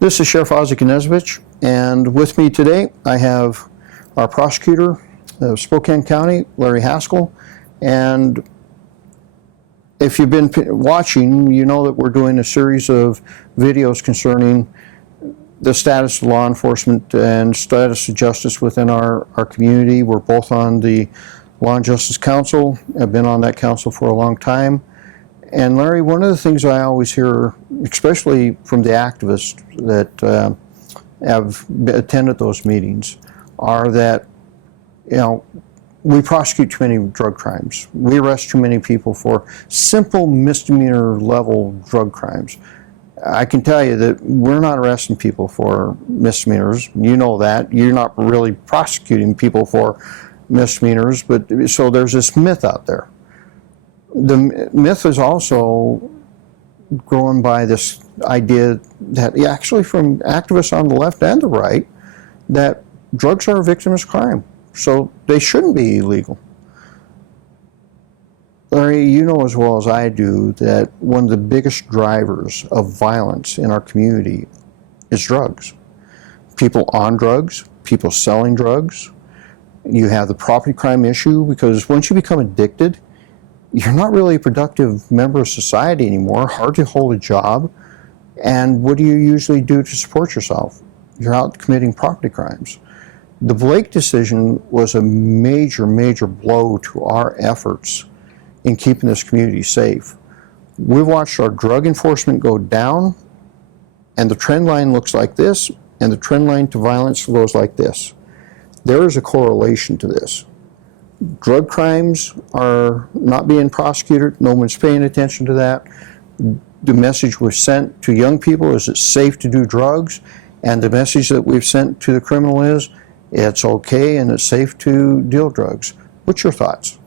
This is Sheriff Knezovich, and with me today I have our prosecutor of Spokane County, Larry Haskell. And if you've been watching, you know that we're doing a series of videos concerning the status of law enforcement and status of justice within our community. We're both on the Law and Justice Council. I've been on that council for a long time. And Larry, one of the things I always hear, especially from the activists that have attended those meetings, are that, we prosecute too many drug crimes. We arrest too many people for simple misdemeanor level drug crimes. I can tell you that we're not arresting people for misdemeanors. You know that. You're not really prosecuting people for misdemeanors, but so there's this myth out there. The myth is also grown by this idea that actually from activists on the left and the right, that drugs are a victimless crime, so they shouldn't be illegal. Larry, you know as well as I do that one of the biggest drivers of violence in our community is drugs. People on drugs, people selling drugs. You have the property crime issue, because once you become addicted, you're not really a productive member of society anymore, hard to hold a job, and what do you usually do to support yourself? You're out committing property crimes. The Blake decision was a major, major blow to our efforts in keeping this community safe. We've watched our drug enforcement go down, and the trend line looks like this, and the trend line to violence goes like this. There is a correlation to this. Drug crimes are not being prosecuted. No one's paying attention to that. The message we've sent to young people is it's safe to do drugs, and the message that we've sent to the criminal is it's okay and it's safe to deal drugs. What's your thoughts?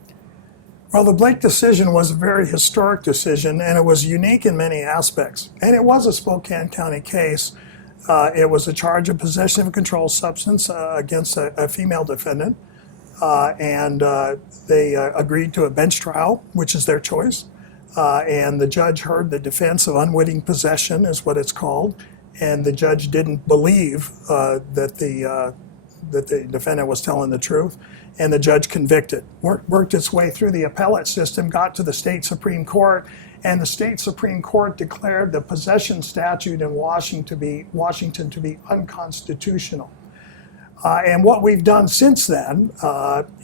Well, the Blake decision was a very historic decision, and it was unique in many aspects. And it was a Spokane County case. It was a charge of possession of a controlled substance against a female defendant. They agreed to a bench trial, which is their choice. And the judge heard the defense of unwitting possession, is what it's called. And the judge didn't believe that the defendant was telling the truth. And the judge convicted. Worked its way through the appellate system, got to the state Supreme Court, and the state Supreme Court declared the possession statute in Washington to be unconstitutional. And what we've done since then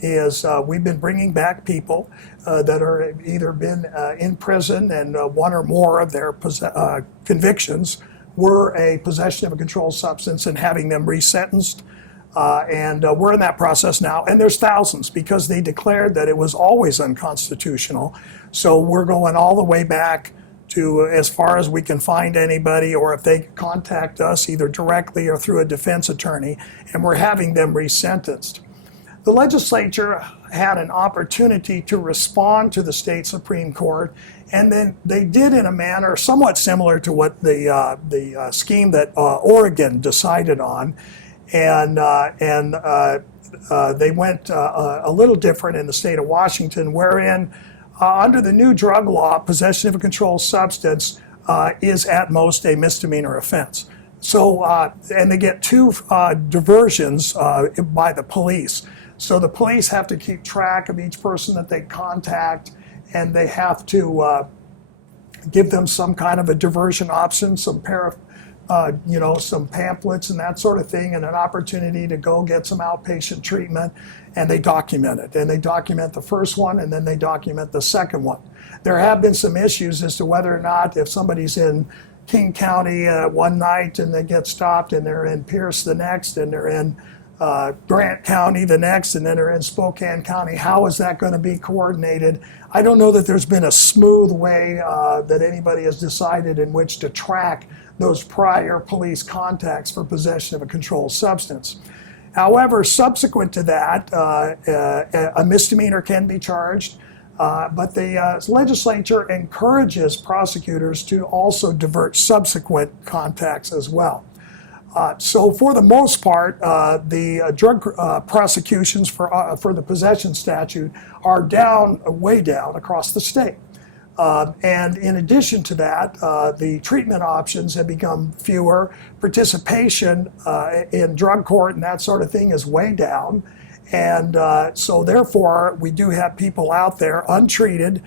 is we've been bringing back people that are either been in prison, and one or more of their convictions were a possession of a controlled substance, and having them resentenced. We're in that process now, and there's thousands, because they declared that it was always unconstitutional. So we're going all the way back to as far as we can find anybody, or if they contact us either directly or through a defense attorney, and we're having them resentenced. The legislature had an opportunity to respond to the state Supreme Court, and then they did in a manner somewhat similar to what the scheme that Oregon decided on. And they went a little different in the state of Washington, wherein under the new drug law, possession of a controlled substance is at most a misdemeanor offense. So, and they get two diversions by the police. So the police have to keep track of each person that they contact, and they have to give them some kind of a diversion option, some some pamphlets and that sort of thing, and an opportunity to go get some outpatient treatment, and they document it. And they document the first one, and then they document the second one. There have been some issues as to whether or not, if somebody's in King County one night and they get stopped, and they're in Pierce the next, and they're in Grant County the next, and then they're in Spokane County, how is that going to be coordinated? I don't know that there's been a smooth way that anybody has decided in which to track those prior police contacts for possession of a controlled substance. However, subsequent to that, a misdemeanor can be charged, but the legislature encourages prosecutors to also divert subsequent contacts as well. So for the most part, the drug prosecutions for the possession statute are down, way down across the state. And in addition to that, the treatment options have become fewer. Participation in drug court and that sort of thing is way down. And so therefore, we do have people out there untreated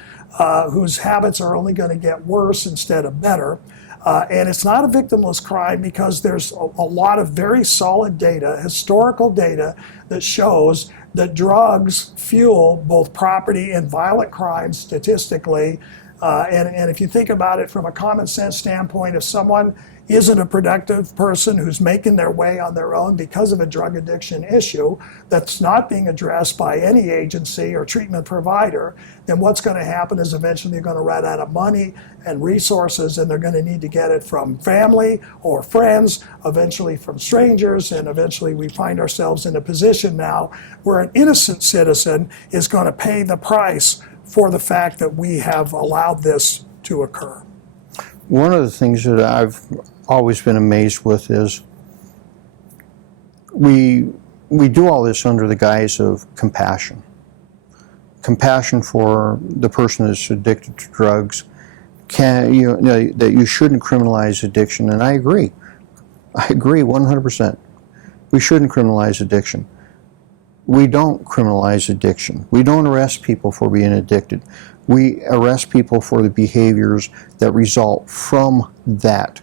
whose habits are only going to get worse instead of better. And it's not a victimless crime because there's a lot of very solid data, historical data, that shows that drugs fuel both property and violent crimes statistically. And if you think about it from a common sense standpoint, if someone isn't a productive person who's making their way on their own because of a drug addiction issue that's not being addressed by any agency or treatment provider, then what's going to happen is eventually they're going to run out of money and resources, and they're going to need to get it from family or friends, eventually from strangers, and eventually we find ourselves in a position now where an innocent citizen is going to pay the price for the fact that we have allowed this to occur. One of the things that I've always been amazed with is we do all this under the guise of compassion. Compassion for the person that's addicted to drugs, that you shouldn't criminalize addiction, and I agree. I agree 100%. We shouldn't criminalize addiction. We don't criminalize addiction. We don't arrest people for being addicted. We arrest people for the behaviors that result from that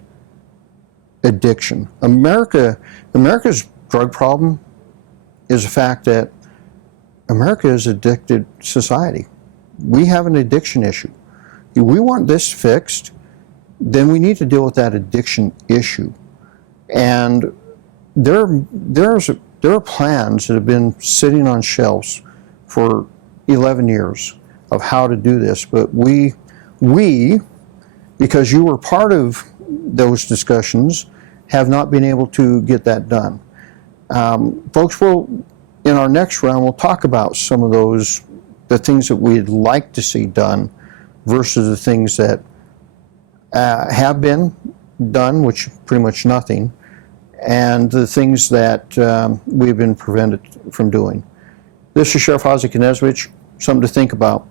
addiction. America's drug problem is the fact that America is an addicted society. We have an addiction issue. If we want this fixed, then we need to deal with that addiction issue. And there are plans that have been sitting on shelves for 11 years of how to do this, but we, because you were part of those discussions, have not been able to get that done. Folks, in our next round, we'll talk about some of the things that we'd like to see done versus the things that have been done, which pretty much nothing, and the things that we've been prevented from doing. This is Sheriff Knezovich. Something to think about.